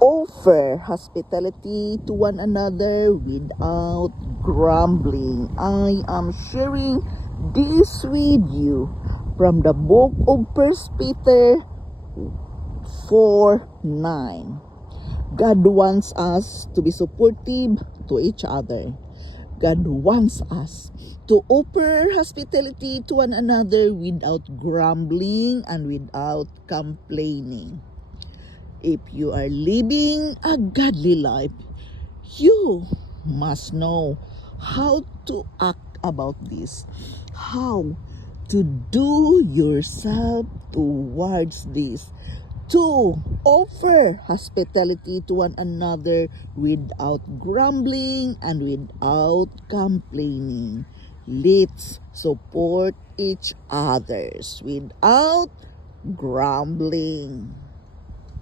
Offer hospitality to one another without grumbling. I am sharing this with you from the book of 1 Peter 4:9. God wants us to be supportive to each other. God wants us to offer hospitality to one another without grumbling and without complaining. If you are living a godly life, you must know how to act about this, how to do yourself towards this, to offer hospitality to one another without grumbling and without complaining. Let's support each others without grumbling.